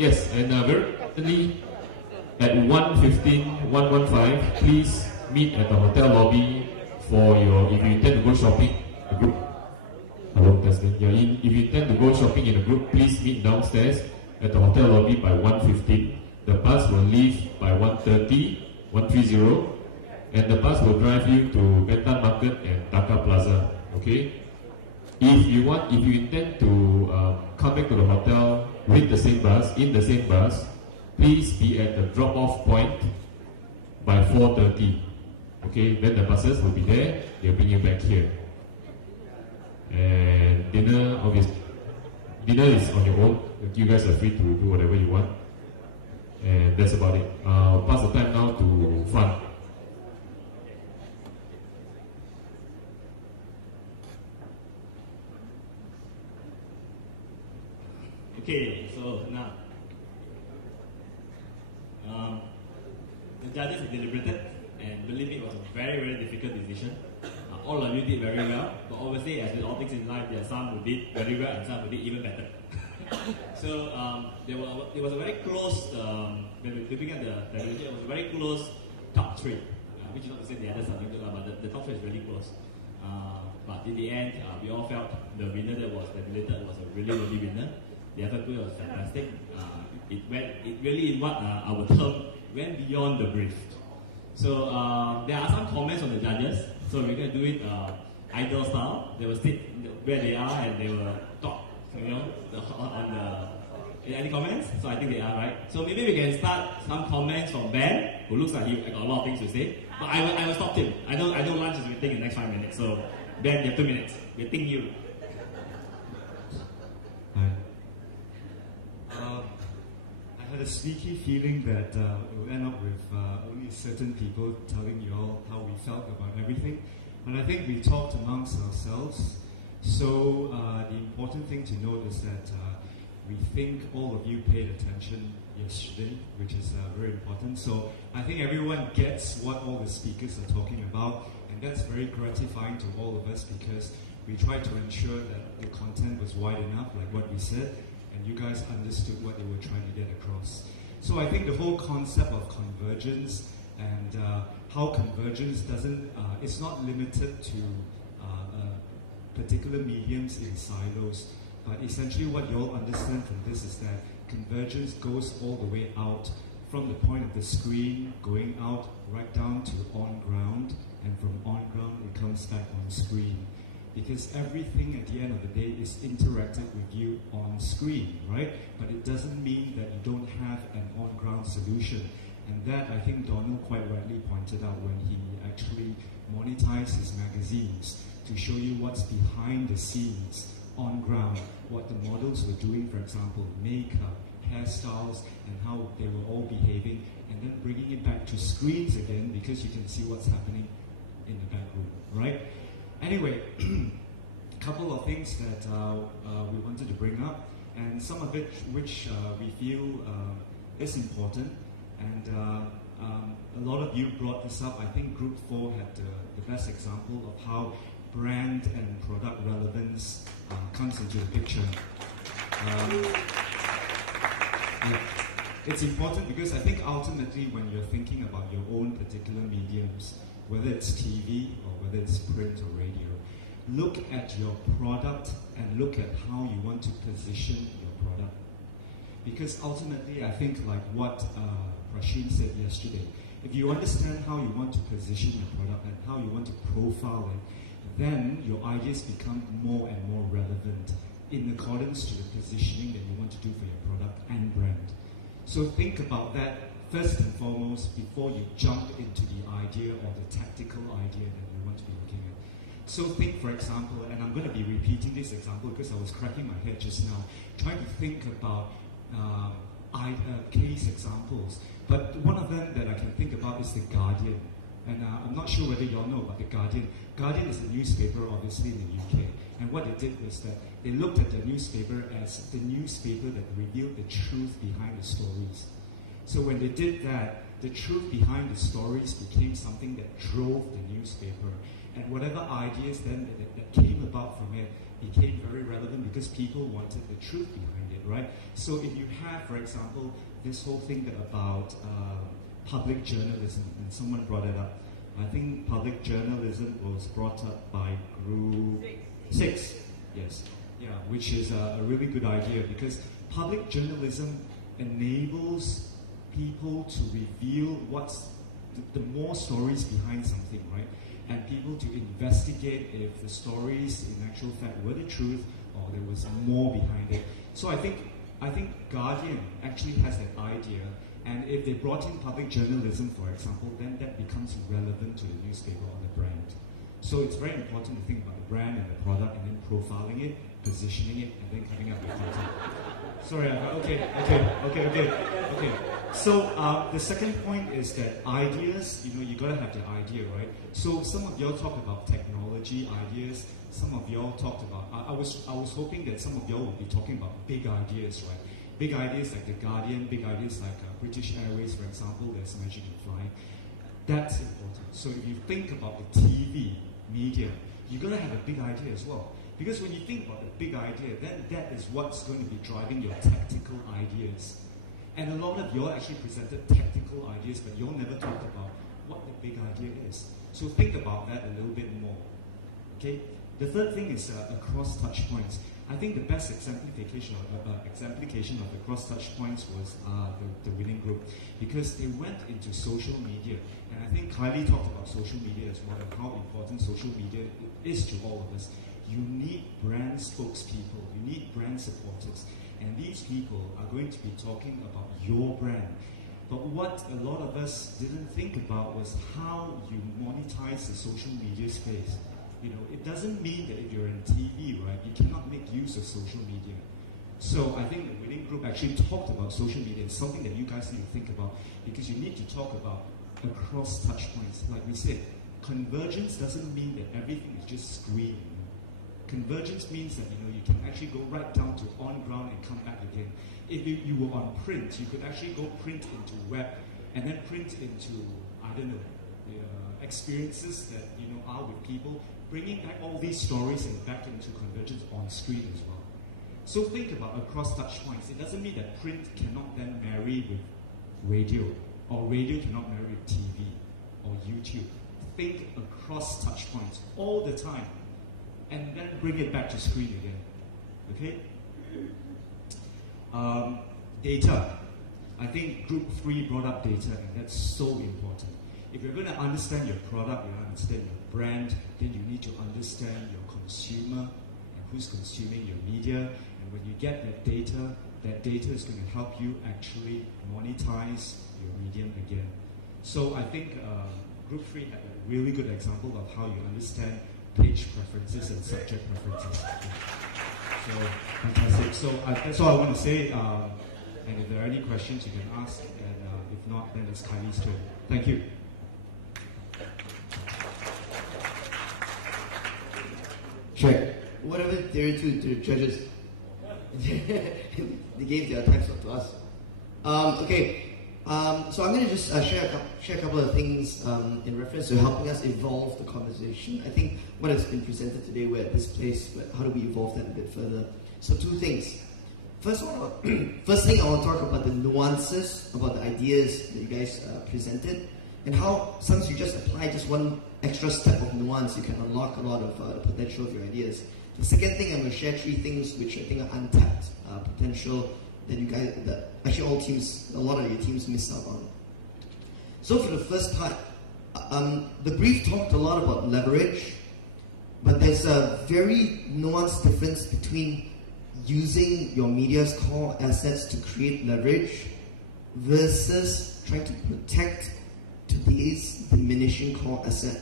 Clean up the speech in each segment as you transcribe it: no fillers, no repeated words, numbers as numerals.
Yes, and very importantly, at 1:15, 1:15, please meet at the hotel lobby for your, if you intend to go shopping, a group. Hello, testing. If you intend to go shopping in a group, please meet downstairs at the hotel lobby by 1:15. The bus will leave by 1:30, 1:30, and the bus will drive you to Bentan Market and Taka Plaza. Okay? If you intend to come back to the hotel with the same bus, in the same bus, please be at the drop-off point by 4:30. Okay? Then the buses will be there. They'll bring you back here. And dinner, obviously, dinner is on your own. You guys are free to do whatever you want. And that's about it. I'll pass the time now to Fan. Okay, so now the judges deliberated, and believe me, it was a very, very difficult decision. All of you did very well, but obviously, as with all things in life, there are some who did very well and some who did even better. So it was a very close, when we looking at the television, it was a very close top three, which is not to say the others are doing good, but the top three is really close. But in the end, we all felt the winner that was tabulated was a really, really winner. The other two was fantastic. It really, in what our term, went beyond the brief. So there are some comments on the judges. So we're going to do it idol style. They will sit where they are and they will talk, on the... Any comments? So I think they are, right? So maybe we can start some comments from Ben, who looks like he got a lot of things to say. But I will stop him. I know lunch is waiting in the next 5 minutes. So Ben, you have 2 minutes. Waiting you. Hi. I had a sneaky feeling that it will end up with only certain people telling you all how we felt about everything. And I think we talked amongst ourselves. So the important thing to note is that we think all of you paid attention yesterday, which is very important. So I think everyone gets what all the speakers are talking about, and that's very gratifying to all of us because we tried to ensure that the content was wide enough, like what we said, and you guys understood what they were trying to get across. So I think the whole concept of convergence and how convergence doesn't, it's not limited to particular mediums in silos, but essentially what you'll understand from this is that convergence goes all the way out from the point of the screen, going out right down to on ground, and from on ground it comes back on screen. Because everything at the end of the day is interacted with you on screen, right? But it doesn't mean that you don't have an on-ground solution. And that, I think Donald quite rightly pointed out when he actually monetized his magazines to show you what's behind the scenes on ground, what the models were doing, for example, makeup, hairstyles, and how they were all behaving, and then bringing it back to screens again because you can see what's happening in the back room, right? Anyway, a couple of things that we wanted to bring up, and some of it which we feel is important, and a lot of you brought this up. I think Group 4 had the best example of how brand and product relevance comes into the picture. Yeah. It's important because I think ultimately when you're thinking about your own particular mediums, whether it's TV or whether it's print or radio, look at your product and look at how you want to position your product. Because ultimately, I think like what Prashin said yesterday, if you understand how you want to position your product and how you want to profile it, then your ideas become more and more relevant in accordance to the positioning that you want to do for your product and brand. So think about that first and foremost before you jump into the idea or the tactical idea that you want to be looking at. So think, for example, and I'm going to be repeating this example because I was cracking my head just now, trying to think about case examples. But one of them that I can think about is The Guardian. And I'm not sure whether you all know about The Guardian. Guardian is a newspaper, obviously, in the UK. And what they did was that they looked at the newspaper as the newspaper that revealed the truth behind the stories. So when they did that, the truth behind the stories became something that drove the newspaper. And whatever ideas then that came about from it became very relevant because people wanted the truth behind it, right? So if you have, for example, this whole thing about public journalism, and someone brought it up. I think public journalism was brought up by Group 6. Yes. Yeah, which is a really good idea because public journalism enables people to reveal what's the more stories behind something, right? And people to investigate if the stories in actual fact were the truth or there was more behind it. So I think Guardian actually has that idea, and if they brought in public journalism, for example, then that becomes relevant to the newspaper or the brand. So it's very important to think about the brand and the product and then profiling it, positioning it, and then coming up with content. Sorry, okay. So the second point is that ideas, you gotta have the idea, right? So some of y'all talk about technology ideas. Some of y'all talked about. I was hoping that some of y'all would be talking about big ideas, right? Big ideas like the Guardian, big ideas like British Airways, for example. There's Magic in Flying. That's important. So if you think about the TV media, you're gonna have a big idea as well. Because when you think about the big idea, then that is what's going to be driving your tactical ideas. And a lot of y'all actually presented tactical ideas, but y'all never talked about what the big idea is. So think about that a little bit more. Okay? The third thing is across touch points. I think the best exemplification of the cross touch points was the Winning Group, because they went into social media. And I think Kylie talked about social media as well, and how important social media is to all of us. You need brand spokespeople, you need brand supporters, and these people are going to be talking about your brand. But what a lot of us didn't think about was how you monetize the social media space. It doesn't mean that if you're in TV, right, you cannot make use of social media. So I think the Winning Group actually talked about social media. It's something that you guys need to think about, because you need to talk about across touch points. Like we said, convergence doesn't mean that everything is just screen. Convergence means that you can actually go right down to on ground and come back again. If you were on print, you could actually go print into web and then print into, experiences that are with people, bringing back all these stories and back into convergence on screen as well. So think about across touch points. It doesn't mean that print cannot then marry with radio, or radio cannot marry with TV or YouTube. Think across touch points all the time, and then bring it back to screen again. Okay? Data. I think Group 3 brought up data, and that's so important. If you're going to understand your product, you understand your brand, then you need to understand your consumer and who's consuming your media. And when you get that data is going to help you actually monetize your medium again. So I think Group 3 had a really good example of how you understand page preferences and subject preferences. So fantastic. So that's all I want to say. And if there are any questions, you can ask. And if not, then it's Kylie's turn. Thank you. Sure. Whatever theory to the judges. They gave their time slot to us. Okay. So I'm going to just share a couple of things in reference to helping us evolve the conversation. I think what has been presented today, we're at this place, but how do we evolve that a bit further? So two things. First thing, I want to talk about the nuances, about the ideas that you guys presented, and how sometimes you just apply just one extra step of nuance, you can unlock a lot of the potential of your ideas. The second thing, I'm going to share three things which I think are untapped potential that you guys, that actually a lot of your teams miss out on. So for the first part, the brief talked a lot about leverage, but there's a very nuanced difference between using your media's core assets to create leverage versus trying to protect today's diminishing core asset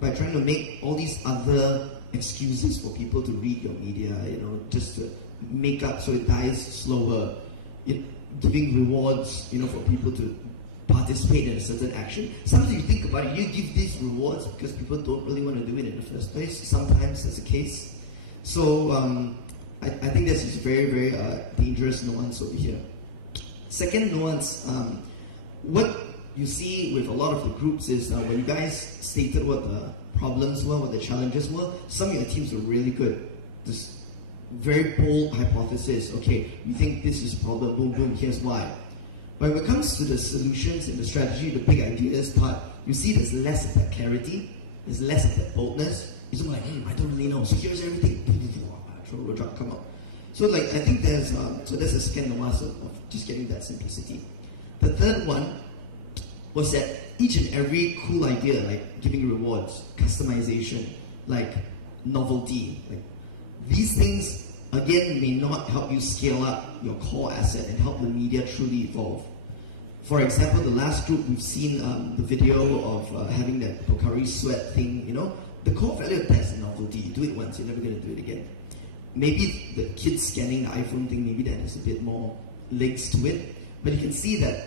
by trying to make all these other excuses for people to read your media, just to make up so it dies slower, giving rewards, for people to participate in a certain action. Sometimes you think about it, you give these rewards because people don't really want to do it in the first place. Sometimes that's the case. So I think this is very, very dangerous nuance over here. Second nuance, what you see with a lot of the groups is when you guys stated what the problems were, what the challenges were. Some of your teams were really good. Just very bold hypothesis. Okay, we think this is a problem, boom, boom, here's why. But when it comes to the solutions and the strategy, the big ideas part, you see there's less of that clarity, there's less of that boldness. It's more like, I don't really know, so here's everything. Come out. So like, I think there's, so that's the second one of just getting that simplicity. The third one was that each and every cool idea, like giving rewards, customization, like novelty, like these things, again, may not help you scale up your core asset and help the media truly evolve. For example, the last group, we've seen the video of having that Pocari Sweat thing, you know. The core value of that is novelty. You do it once, you're never going to do it again. Maybe the kids scanning the iPhone thing, maybe that has a bit more legs to it. But you can see that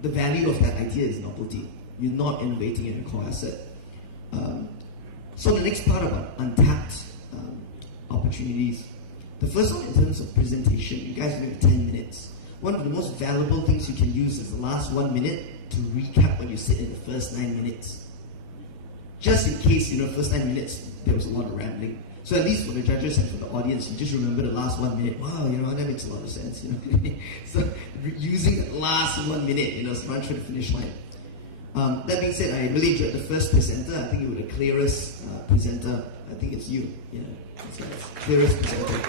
the value of that idea is novelty. You're not innovating in a core asset. So the next part about untapped opportunities. The first one in terms of presentation, you guys have 10 minutes. One of the most valuable things you can use is the last 1 minute to recap what you said in the first 9 minutes. Just in case, first 9 minutes, there was a lot of rambling. So at least for the judges and for the audience, you just remember the last 1 minute. Wow, that makes a lot of sense. So using that last 1 minute, run through the finish line. That being said, I really enjoyed the first presenter. I think you were the clearest presenter. I think it's you. Clearest presenter.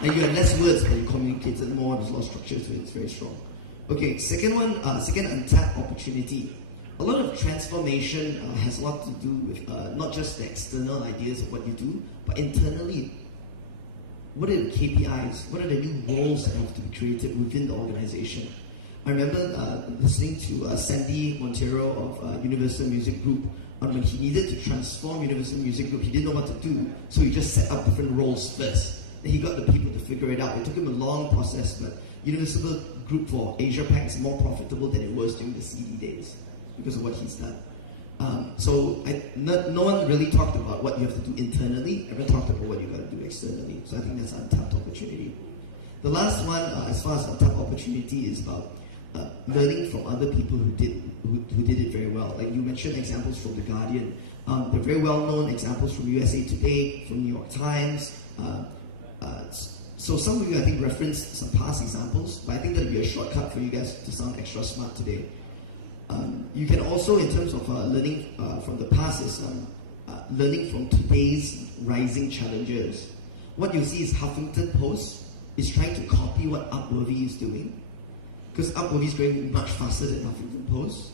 And you had less words, but you communicated more. There's a lot of structure to it. It's very strong. Okay, second one, second untapped opportunity. A lot of transformation has a lot to do with not just the external ideas of what you do, but internally. What are the KPIs? What are the new roles that have to be created within the organization? I remember listening to Sandy Montero of Universal Music Group on when he needed to transform Universal Music Group. He didn't know what to do, so he just set up different roles first. Then he got the people to figure it out. It took him a long process, but Universal Group for Asia Pac is more profitable than it was during the CD days because of what he's done. No one really talked about what you have to do internally. Everyone talked about what you got to do externally. So I think that's an untapped opportunity. The last one, as far as untapped opportunity, is about learning from other people who did it very well. Like you mentioned examples from The Guardian. They're very well-known examples from USA Today, from New York Times. So some of you, I think, referenced some past examples, but I think that would be a shortcut for you guys to sound extra smart today. You can also, in terms of learning from the past, is learning from today's rising challenges. What you'll see is Huffington Post is trying to copy what Upworthy is doing, because Upworthy is growing much faster than Huffington Post.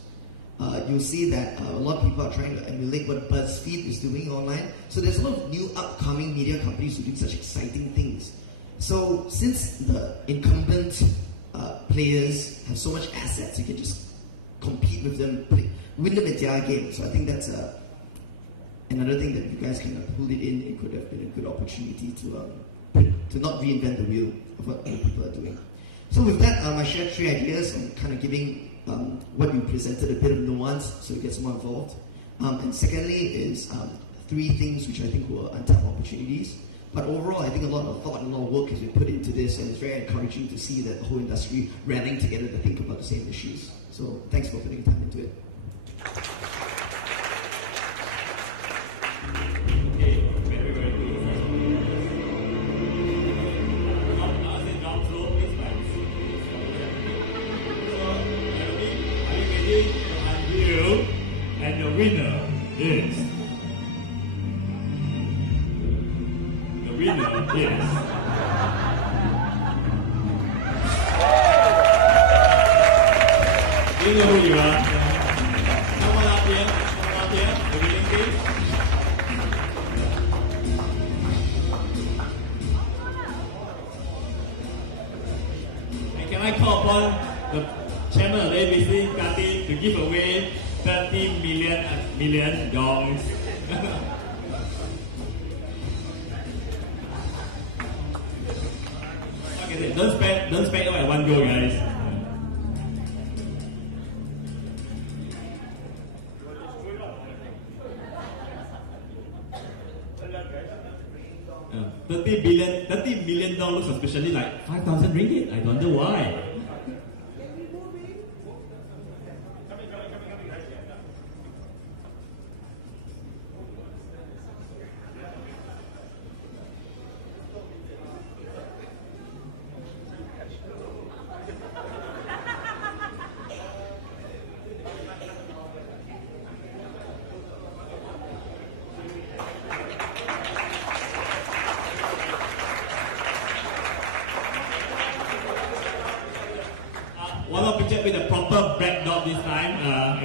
You'll see that a lot of people are trying to emulate what BuzzFeed is doing online. So there's a lot of new upcoming media companies who do such exciting things. So since the incumbent players have so much assets, you can just compete with them, win them at their game. So I think that's another thing that you guys can pull it in. It could have been a good opportunity to not reinvent the wheel of what other people are doing. So with that, I shared 3 ideas on kind of giving what you presented a bit of nuance so it gets more involved. And secondly is 3 things which I think were untapped opportunities. But overall, I think a lot of thought and a lot of work has been put into this, and it's very encouraging to see that the whole industry rallying together to think about the same issues. So thanks for putting time into it. Okay, very, very good. Now, as a drum flow, please guys. So, are you ready to unveil? And the winner is. The winner is. You know who you are. Someone up here. The winning team. And can I call upon the chairman of ABC, Kati, to give away 30 million dongs? Okay, don't spend all at one go, guys. 30 million dollars, especially like 5,000 ringgit. I wonder why.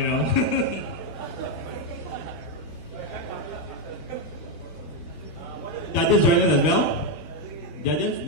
you know. Judges join us as well. Judges.